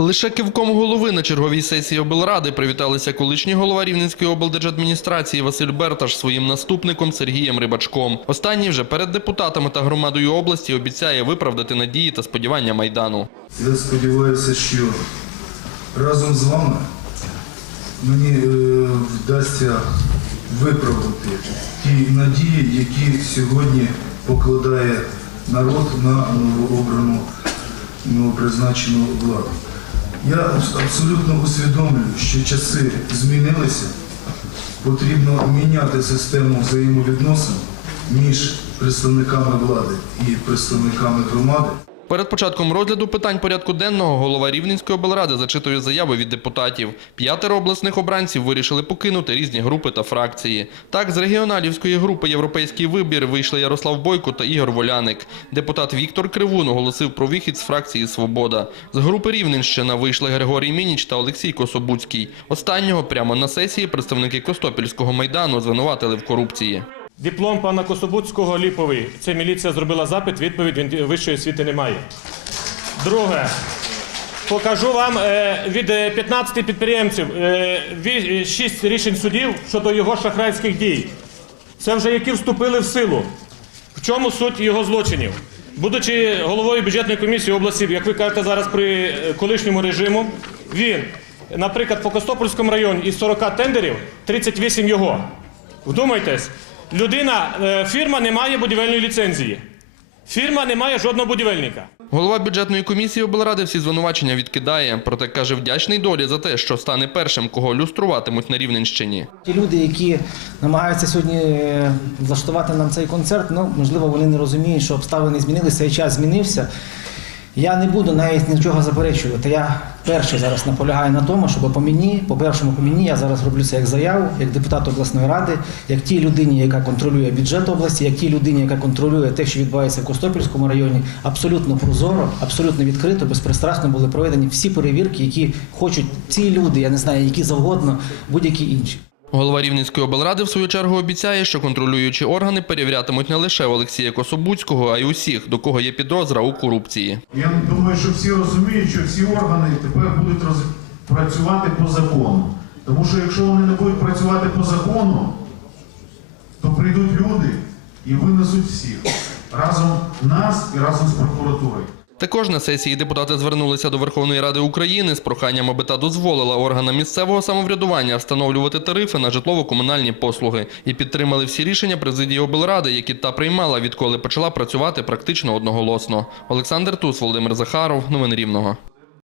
Лише кивком голови на черговій сесії облради привіталися колишній голова Рівненської облдержадміністрації Василь Берташ своїм наступником Сергієм Рибачком. Останній вже перед депутатами та громадою області обіцяє виправдати надії та сподівання майдану. Я сподіваюся, що разом з вами мені е, вдасться виправдати ті надії, які сьогодні покладає народ на новообрану новопризначену владу. Я абсолютно усвідомлюю, що часи змінилися. Потрібно міняти систему взаємовідносин між представниками влади і представниками громади. Перед початком розгляду питань порядку денного голова Рівненської облради зачитує заяви від депутатів. П'ятеро обласних обранців вирішили покинути різні групи та фракції. Так, з регіоналівської групи Європейський вибір вийшли Ярослав Бойко та Ігор Воляник. Депутат Віктор Кривун оголосив про вихід з фракції Свобода. З групи Рівненщина вийшли Григорій Мініч та Олексій Кособуцький. Останнього прямо на сесії представники Костопільського майдану звинуватили в корупції. Диплом пана Кособуцького ліповий. Це міліція зробила запит, відповідь він вищої освіти немає. Друге. Покажу вам е, від е, 15 підприємців е, е, 6 рішень судів щодо його шахрайських дій. Це вже які вступили в силу. В чому суть його злочинів? Будучи головою бюджетної комісії області, як ви кажете зараз при е, колишньому режиму, він, наприклад, по Костопольському районі із 40 тендерів 38 його. Вдумайтесь, людина, е, фірма не має будівельної ліцензії. Фірма не має жодного будівельника. Голова бюджетної комісії облради всі звинувачення відкидає, проте каже вдячний долі за те, що стане першим, кого люструватимуть на Рівненщині. Ті люди, які намагаються сьогодні е, влаштувати нам цей концерт, ну можливо, вони не розуміють, що обставини змінилися і час змінився. Я не буду навіть нічого заперечувати. Я перший зараз наполягаю на тому, щоб по мені, по першому по мені, я зараз роблю це як заяву, як депутат обласної ради, як тій людині, яка контролює бюджет області, як тій людині, яка контролює те, що відбувається в Костопільському районі, абсолютно прозоро, абсолютно відкрито, безпристрасно були проведені всі перевірки, які хочуть ці люди, я не знаю, які завгодно, будь-які інші. Голова Рівненської облради в свою чергу обіцяє, що контролюючі органи перевірятимуть не лише Олексія Кособуцького, а й усіх, до кого є підозра у корупції. Я думаю, що всі розуміють, що всі органи тепер будуть роз... працювати по закону. Тому що якщо вони не будуть працювати по закону, то прийдуть люди і винесуть всіх разом нас і разом з прокуратурою. Також на сесії депутати звернулися до Верховної Ради України з проханням, аби та дозволила органам місцевого самоврядування встановлювати тарифи на житлово-комунальні послуги і підтримали всі рішення президії облради, які та приймала, відколи почала працювати практично одноголосно. Олександр Тус, Володимир Захаров, новини Рівного.